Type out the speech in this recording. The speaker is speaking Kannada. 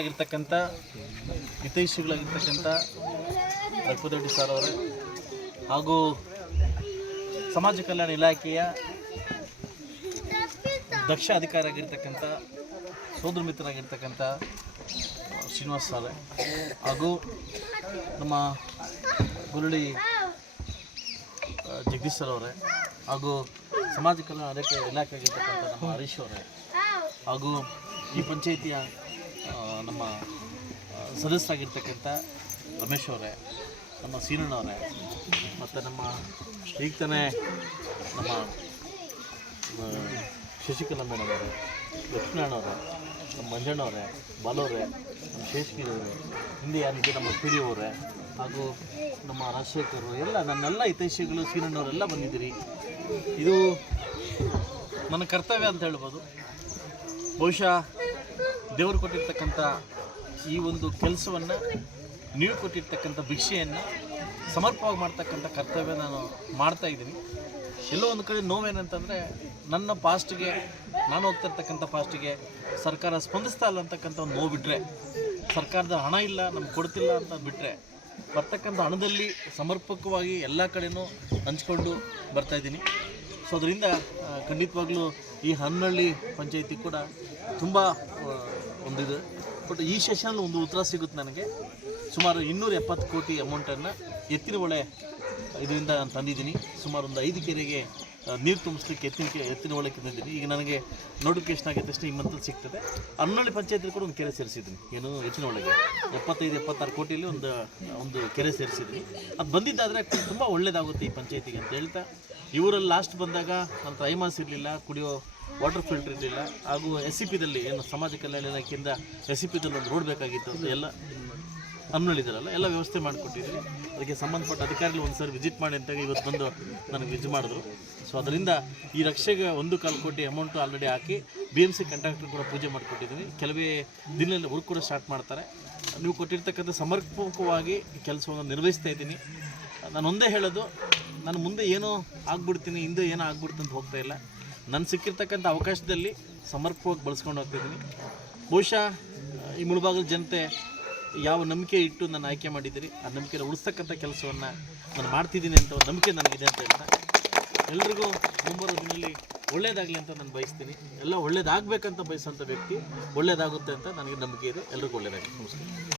ಆಗಿರ್ತಕ್ಕಂಥ ಹಿತೈಷಿಗಳಾಗಿರ್ತಕ್ಕಂಥ ರಘುಪತಿ ಸರ್ ಅವರು, ಹಾಗೂ ಸಮಾಜ ಕಲ್ಯಾಣ ಇಲಾಖೆಯ ದಕ್ಷ ಅಧಿಕಾರಿ ಆಗಿರ್ತಕ್ಕಂಥ ಸೋದರ ಮಿತ್ರರಾಗಿರ್ತಕ್ಕಂಥ ಶ್ರೀನಿವಾಸ್ ಸರ್, ಹಾಗೂ ನಮ್ಮ ಗುರುಳಿ ಜಗದೀಶ್ ಸರ್ ಅವರೇ, ಹಾಗೂ ಸಮಾಜ ಕಲ್ಯಾಣ ಇಲಾಖೆ ಇಲಾಖೆ ಆಗಿರ್ತಕ್ಕಂಥ ನಮ್ಮ ಹರೀಶ್ ಅವರೇ, ಹಾಗೂ ಈ ಪಂಚಾಯಿತಿಯ ನಮ್ಮ ಸದಸ್ಯರಾಗಿರ್ತಕ್ಕಂಥ ರಮೇಶ್ ಅವರೇ, ನಮ್ಮ ಸೀನಣ್ಣ ಅವರೇ, ಮತ್ತು ನಮ್ಮ ಈಗ ತಾನೇ ನಮ್ಮ ಶಶಿಕಲಾ ಮೇಡಮ್ ಅವರೇ ನಮ್ಮ ಮಂಜಣ್ಣವರೇ ಬಾಲವರೇ ನಮ್ಮ ಶೇಷಗಿರಿ ಅವರೇ, ಹಿಂದೆ ಯಾರಿಗೆ ನಮ್ಮ ಪಿ ಡಿ ಅವರೇ, ಹಾಗೂ ನಮ್ಮ ರಾಜಶೇಖರ್ ಎಲ್ಲ ನನ್ನೆಲ್ಲ ಹಿತೈಷಿಗಳು ಸೀನಣ್ಣವರೆಲ್ಲ ಬಂದಿದ್ದೀರಿ. ಇದು ನನ್ನ ಕರ್ತವ್ಯ ಅಂತ ಹೇಳ್ಬೋದು. ಬಹುಶಃ ದೇವರು ಕೊಟ್ಟಿರ್ತಕ್ಕಂಥ ಈ ಒಂದು ಕೆಲಸವನ್ನು ನೀವು ಕೊಟ್ಟಿರ್ತಕ್ಕಂಥ ಭಿಕ್ಷೆಯನ್ನು ಸಮರ್ಪವಾಗಿ ಮಾಡ್ತಕ್ಕಂಥ ಕರ್ತವ್ಯ ನಾನು ಮಾಡ್ತಾ ಇದ್ದೀನಿ. ಎಲ್ಲೋ ಒಂದು ಕಡೆ ನೋವೇನಂತಂದರೆ ನನ್ನ ಪಾಸ್ಟ್ಗೆ ನಾನು ಹೋಗ್ತಿರ್ತಕ್ಕಂಥ ಪಾಸ್ಟಿಗೆ ಸರ್ಕಾರ ಸ್ಪಂದಿಸ್ತಾ ಇಲ್ಲ ಅಂತಕ್ಕಂಥ ಒಂದು ನೋವು ಬಿಟ್ಟರೆ ಸರ್ಕಾರದ ಹಣ ಇಲ್ಲ, ನಮ್ಗೆ ಕೊಡ್ತಿಲ್ಲ ಅಂತ ಬಿಟ್ಟರೆ ಬರ್ತಕ್ಕಂಥ ಹಣದಲ್ಲಿ ಸಮರ್ಪಕವಾಗಿ ಎಲ್ಲ ಕಡೆಯೂ ಹಂಚ್ಕೊಂಡು ಬರ್ತಾ ಇದ್ದೀನಿ. ಸೊ, ಅದರಿಂದ ಖಂಡಿತವಾಗ್ಲೂ ಈ ಹನ್ನಳ್ಳಿ ಪಂಚಾಯಿತಿ ಕೂಡ ತುಂಬ ಒಂದಿದೆ. ಬಟ್ ಈ ಸೆಷನ್ ಒಂದು ಉತ್ತರ ಸಿಗುತ್ತೆ ನನಗೆ. ಸುಮಾರು ಇನ್ನೂರ ಎಪ್ಪತ್ತು ಕೋಟಿ ಅಮೌಂಟನ್ನು ಎತ್ತಿನ ಹೊಳೆ ಇದರಿಂದ ನಾನು ತಂದಿದ್ದೀನಿ. ಸುಮಾರು ಒಂದು ಐದು ಕೆರೆಗೆ ನೀರು ತುಂಬಿಸ್ಲಿಕ್ಕೆ ಎತ್ತಿನ ಎತ್ತಿನ ಹೊಳೆ ತಂದಿದ್ದೀನಿ. ಈಗ ನನಗೆ ನೋಟಿಫಿಕೇಶನ್ ಆಗಿದ ತಕ್ಷಣ ಈ ಮಂತಲ್ಲಿ ಸಿಗ್ತದೆ. ಹನ್ನಳ್ಳಿ ಪಂಚಾಯತಿ ಕೂಡ ಒಂದು ಕೆರೆ ಸೇರಿಸಿದ್ದೀನಿ. ಏನು ಹೆಚ್ಚಿನ ಒಳಗೆ ಎಪ್ಪತ್ತೈದು, ಎಪ್ಪತ್ತಾರು ಕೋಟಿಯಲ್ಲಿ ಒಂದು ಒಂದು ಕೆರೆ ಸೇರಿಸಿದ್ದೀನಿ. ಅದು ಬಂದಿದ್ದಾದರೆ ತುಂಬ ಒಳ್ಳೆಯದಾಗುತ್ತೆ ಈ ಪಂಚಾಯತಿಗೆ ಅಂತ ಹೇಳ್ತಾ ಇವರಲ್ಲಿ ಲಾಸ್ಟ್ ಬಂದಾಗ ನನ್ನ ಐಮಾಸ್ ಇರಲಿಲ್ಲ ಕುಡಿಯೋ ವಾಟರ್ ಫಿಲ್ಟರ್ ಇರಲಿಲ್ಲ. ಹಾಗೂ ಎಸ್ ಸಿ ಪಿದಲ್ಲಿ ಏನು ಸಮಾಜ ಕಲ್ಯಾಣ ಇಲಾಖೆಯಿಂದ ಎಸ್ ಸಿ ಪಿದಲ್ಲಿ ಒಂದು ರೋಡ್ ಬೇಕಾಗಿತ್ತು ಅಂತ ಎಲ್ಲ ಹನ್ನಳಿದಾರಲ್ಲ ಎಲ್ಲ ವ್ಯವಸ್ಥೆ ಮಾಡಿಕೊಟ್ಟಿದ್ವಿ. ಅದಕ್ಕೆ ಸಂಬಂಧಪಟ್ಟ ಅಧಿಕಾರಿಗಳು ಒಂದು ಸಾರಿ ವಿಸಿಟ್ ಮಾಡಿ ಅಂತ ಇವತ್ತು ಬಂದು ನನಗೆ ವಿಸಿಟ್ ಮಾಡಿದ್ರು. ಸೊ ಅದರಿಂದ ಈ ರಕ್ಷೆಗೆ ಒಂದು ಕಾಲು ಕೋಟಿ ಅಮೌಂಟು ಆಲ್ರೆಡಿ ಹಾಕಿ ಬಿ ಎಂ ಸಿ ಕಂಟ್ರಾಕ್ಟರ್ ಕೂಡ ಪೂಜೆ ಮಾಡಿಕೊಟ್ಟಿದ್ದೀನಿ ಕೆಲವೇ ದಿನದಲ್ಲಿ ವರ್ಕ್ ಕೂಡ ಸ್ಟಾರ್ಟ್ ಮಾಡ್ತಾರೆ. ನೀವು ಕೊಟ್ಟಿರ್ತಕ್ಕಂಥ ಸಮರ್ಪಕವಾಗಿ ಕೆಲಸವನ್ನು ನಿರ್ವಹಿಸ್ತಾ ಇದ್ದೀನಿ. ನಾನು ಒಂದೇ ಹೇಳೋದು ನಾನು ಮುಂದೆ ಏನೋ ಆಗ್ಬಿಡ್ತೀನಿ, ಹಿಂದೆ ಏನೋ ಆಗ್ಬಿಡ್ತೀನಿ ಅಂತ ಹೋಗ್ತಾ ಇಲ್ಲ. ನಾನು ಸಿಕ್ಕಿರ್ತಕ್ಕಂಥ ಅವಕಾಶದಲ್ಲಿ ಸಮರ್ಪಕವಾಗಿ ಬಳಸ್ಕೊಂಡು ಹೋಗ್ತಿದ್ದೀನಿ ಬಹುಶಃ ಈ ಮುಳುಭಾಗದ ಜನತೆ ಯಾವ ನಂಬಿಕೆ ಇಟ್ಟು ನಾನು ಆಯ್ಕೆ ಮಾಡಿದ್ದೀರಿ, ಆ ನಂಬಿಕೆನ ಉಳಿಸ್ತಕ್ಕಂಥ ಕೆಲಸವನ್ನು ನಾನು ಮಾಡ್ತಿದ್ದೀನಿ ಅಂತ ಒಂದು ನಂಬಿಕೆ ನನಗಿದೆ ಅಂತ ಹೇಳ್ತಾ. ಎಲ್ರಿಗೂ ಮುಂಬರೋ ದಿನದಲ್ಲಿ ಒಳ್ಳೇದಾಗಲಿ ಅಂತ ನಾನು ಬಯಸ್ತೀನಿ. ಎಲ್ಲ ಒಳ್ಳೇದಾಗಬೇಕಂತ ಬಯಸೋಂಥ ವ್ಯಕ್ತಿ ಒಳ್ಳೇದಾಗುತ್ತೆ ಅಂತ ನನಗೆ ನಂಬಿಕೆ ಇದೆ. ಎಲ್ರಿಗೂ ಒಳ್ಳೇದಾಗಲಿ. ನಮಸ್ಕಾರ.